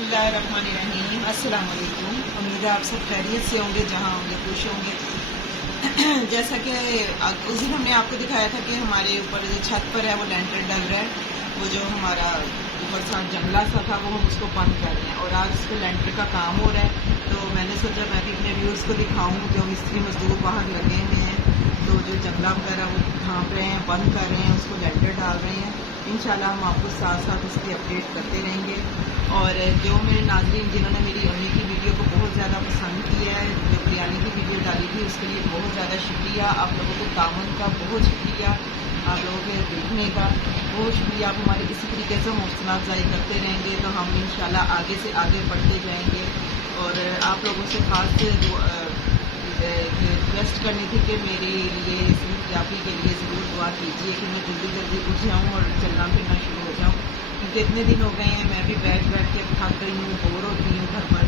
बिस्मिल्लाहिर्रहमानिर्रहीम। अस्सलाम वालेकुम। उम्मीद है आप सब खैरियत से होंगे, जहाँ होंगे खुश होंगे। जैसा कि उस दिन हमने आपको दिखाया था कि हमारे ऊपर जो छत पर है वो लेंटर डल रहा है। वो जो हमारा ऊपर सा जंगला सा था वो हम उसको बंद कर रहे हैं और आज उस पर लेंटर का काम हो रहा है। तो मैंने सोचा मैं भी अपने व्यूअर्स को दिखाऊँ, जो मिस्त्री मजदूर बाहर लगे हुए हैं तो जो जंगला वगैरह वो ढाँप रहे हैं, बंद कर रहे हैं, उसको लेंटर डाल रहे हैं। इंशाल्लाह हम आपको साथ साथ उसकी अपडेट करते रहेंगे। और जो मेरे नाज़रीन जिन्होंने मेरी उन्हीं की वीडियो को बहुत ज़्यादा पसंद किया है, जो बिरयानी की वीडियो डाली थी उसके लिए बहुत ज़्यादा शुक्रिया। आप लोगों को तावन का बहुत शुक्रिया, आप लोगों के देखने का बहुत शुक्रिया। आप हमारे इसी तरीके से हौसला अफजाई करते रहेंगे तो हम इंशाल्लाह आगे से आगे बढ़ते जाएंगे। और आप लोगों से ख़ास रिक्वेस्ट करनी थी कि मेरे लिए यात्री के लिए ज़रूर दुआ कीजिए कि मैं जल्दी जल्दी उठ जाऊँ और चलना फिरना शुरू हो जाऊँ, क्योंकि इतने दिन हो गए हैं मैं भी बैठ बैठ के थक गई हूँ, बोर होती हूँ घर पर।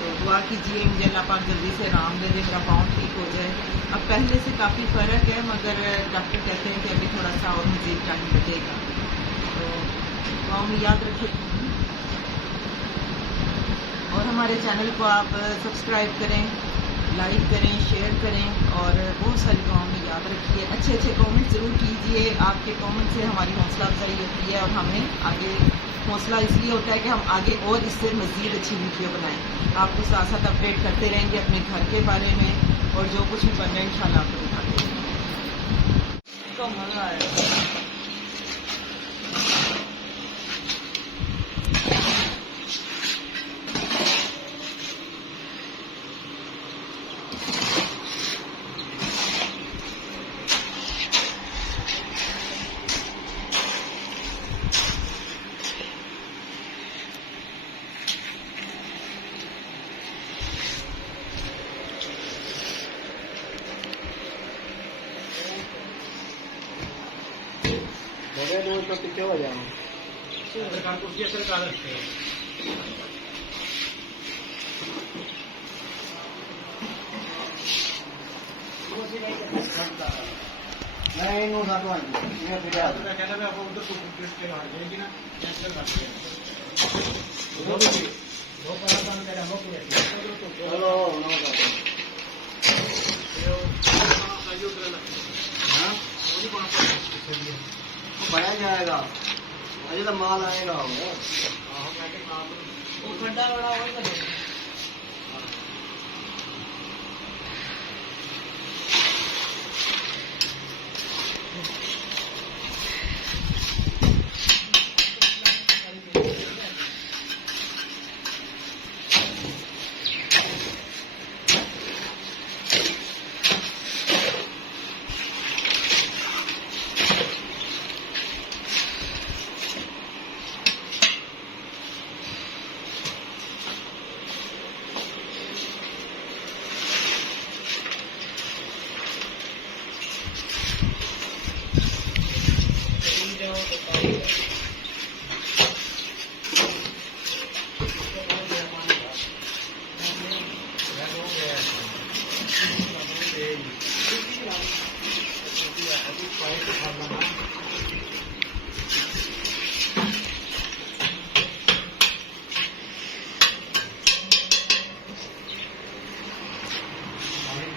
तो दुआ कीजिए मुझे अल्लाह पाक जल्दी से आराम दे दे, मेरा पाँव ठीक हो जाए। अब पहले से काफ़ी फ़र्क है, मगर डॉक्टर कहते हैं कि अभी थोड़ा सा और मज़ीद टाइम लगेगा। तो दुआ में याद रखिए और हमारे चैनल को आप सब्सक्राइब करें, लाइक करें, शेयर करें और बहुत सारी दुआओं में याद रखिए। अच्छे अच्छे कमेंट ज़रूर कीजिए, आपके कमेंट से हमारी हौसला अफजाई होती है और हमें आगे हौसला इसलिए होता है कि हम आगे और इससे मज़ीद अच्छी वीडियो बनाएं। आपको साथ साथ अपडेट करते रहेंगे अपने घर के बारे में और जो कुछ भी बन रहा है इंशाल्लाह आपको दिखाते रहेंगे। तो मज़ा आएगा। तो पीछे हो जाओ सरकार को सरकार रखते हैं। नहीं नो साथ में ये फिर आ तो कहता है आपको उधर टूरिस्ट के बाहर जाएगी ना नेशनल करते हैं दो पराठा तेरा हो गया चलो नो करते हां बनाया जाएगा अजय तो माल आएगा वो खड्डा बड़ा और करेंगे।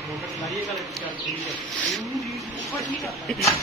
मोटर लाइएगा ऊपर ठीक है